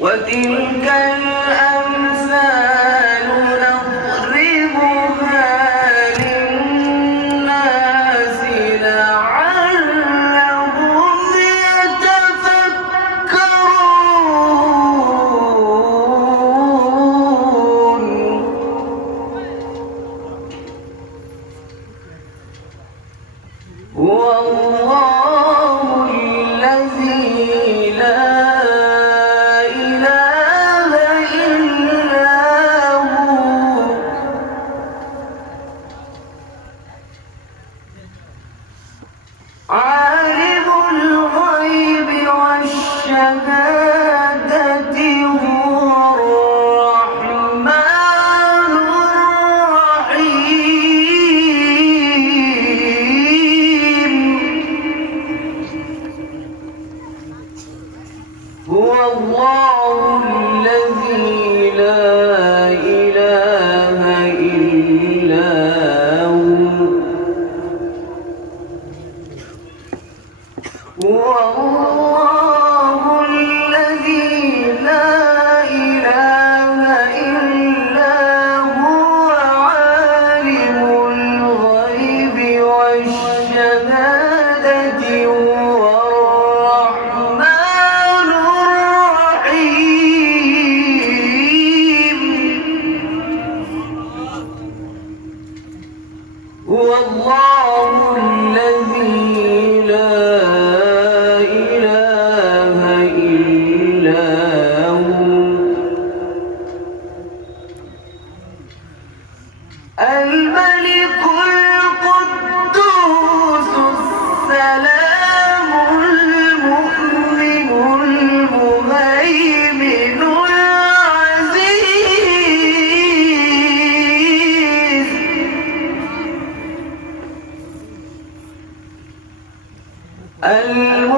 وتلك الأمثال نضربها للناس لعلهم يتفكرون. هو الله الذي لا عالم الغيب والشهادة هو الرحمن الرحيم. هو الله الذي لا إله إلا هو. هو الله الذي لا إله إلا هو عالم الغيب والشهادة هو الرحمن الرحيم. هو الله الذي لا الملك القدوس السلام المؤمن المهيمن العزيز.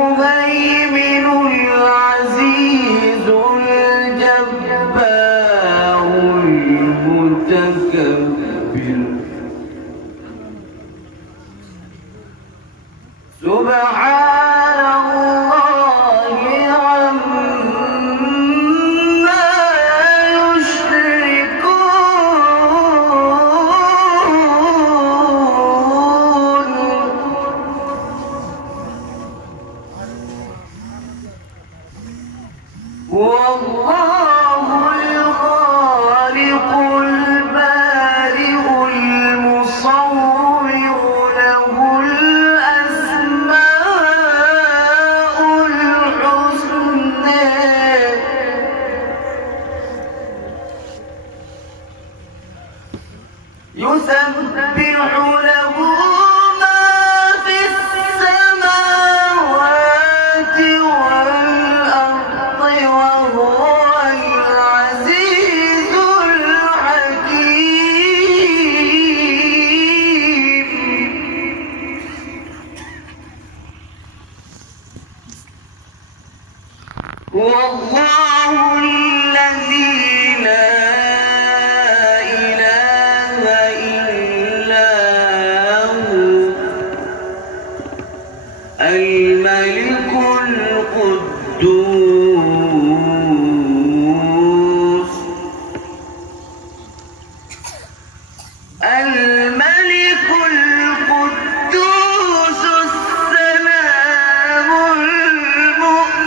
المهيمن العزيز الجبار المتكبر. سبحان الله عما يشركون. هو الله الخالق البارئ المصور له الأسماء الحسنى. يسبح له ما في السماوات والأرض وهو العزيز الحكيم. هو الله الذي لا إله إلا هو الملك القدوس. الملك القدوس السلام المؤمن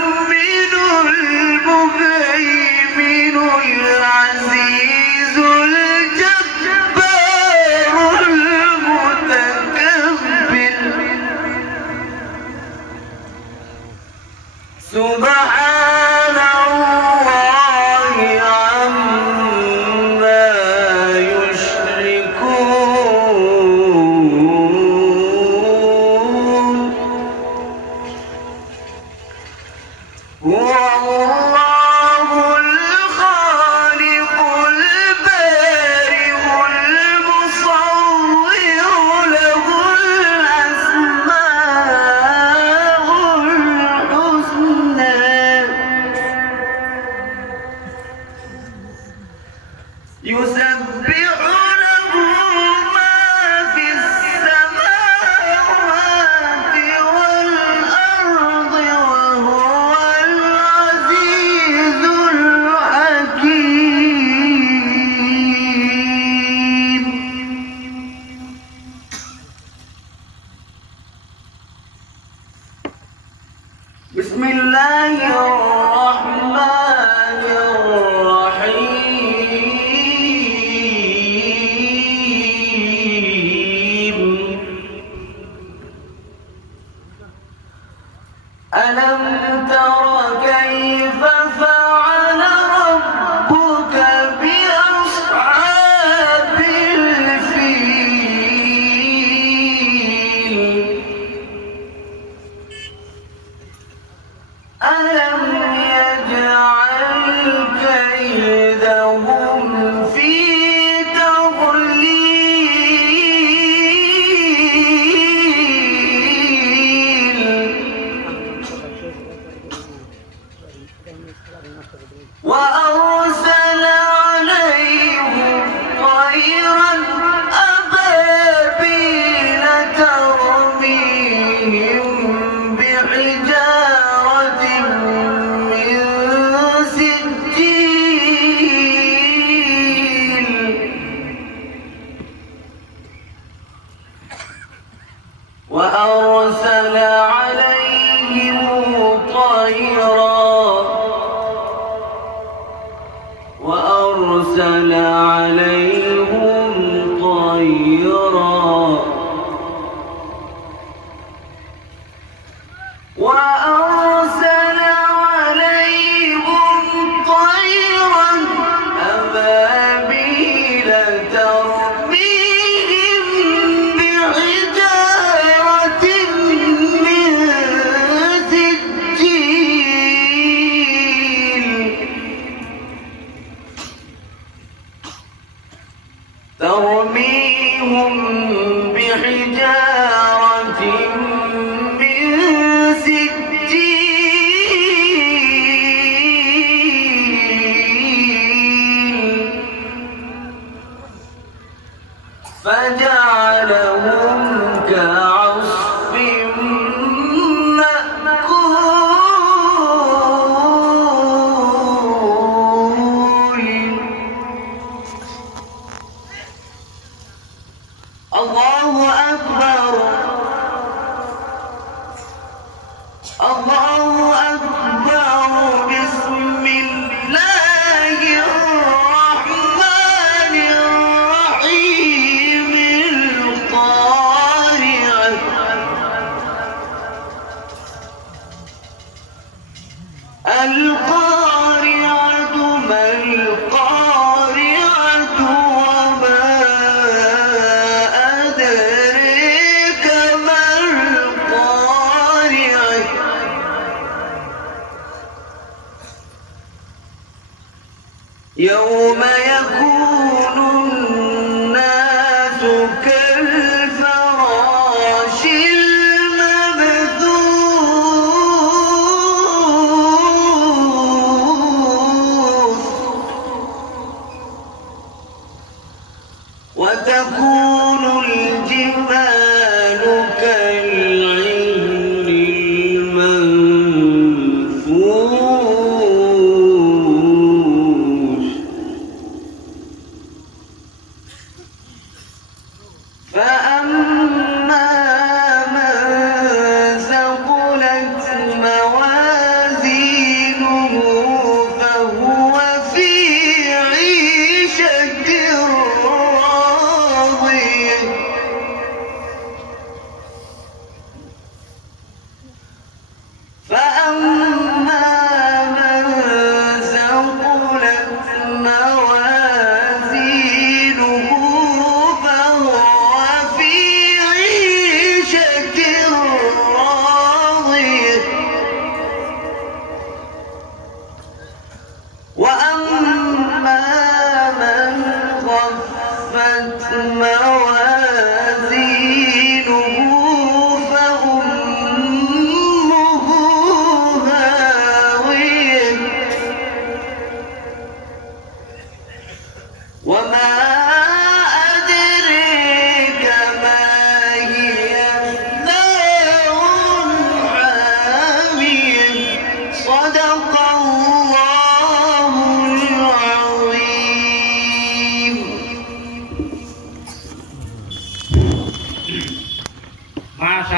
المهيمن العزيز الجبار المتكبر. سبحان الله عما يشركون. هو الله الخالق البارئ المصور له الأسماء الحسنى. يسبح له ما في السماوات والأرض وهو العزيز بسم الله الرحمن الرحيم. ألم تر كيف فعل ربك بأصحاب الفيل؟ ألم يجعل كيدهم في تضليل؟ وأرسل عليهم طيرا أبابيل ترميهم بحجارة من سجيل. وأرسل عليهم طيرا وأرسل عليهم طيرا وأرسل عليهم طيرا أبابيل ترميهم بحجارة من سجيل. ترميهم بحجارة من سجيل فجعلهم كعصف مأكول. الله أكبر الله أكبر. بسم الله الرحمن الرحيم. القارعة القارعة ما القارعة وما أدريك ما القارعة. يوم يكون الناس كالفراش المبثوث. وتكون الجبال كالعهن المنفوش. فأما من ثقلت موازينه فهو في عيشة راضية. فأما من ثقلت موازينه فهو في عيشة راضية. وأما من خفت موازينه فأمه هاوية. وما أدريك ما هي. نار حامية. صدق الله العظيم.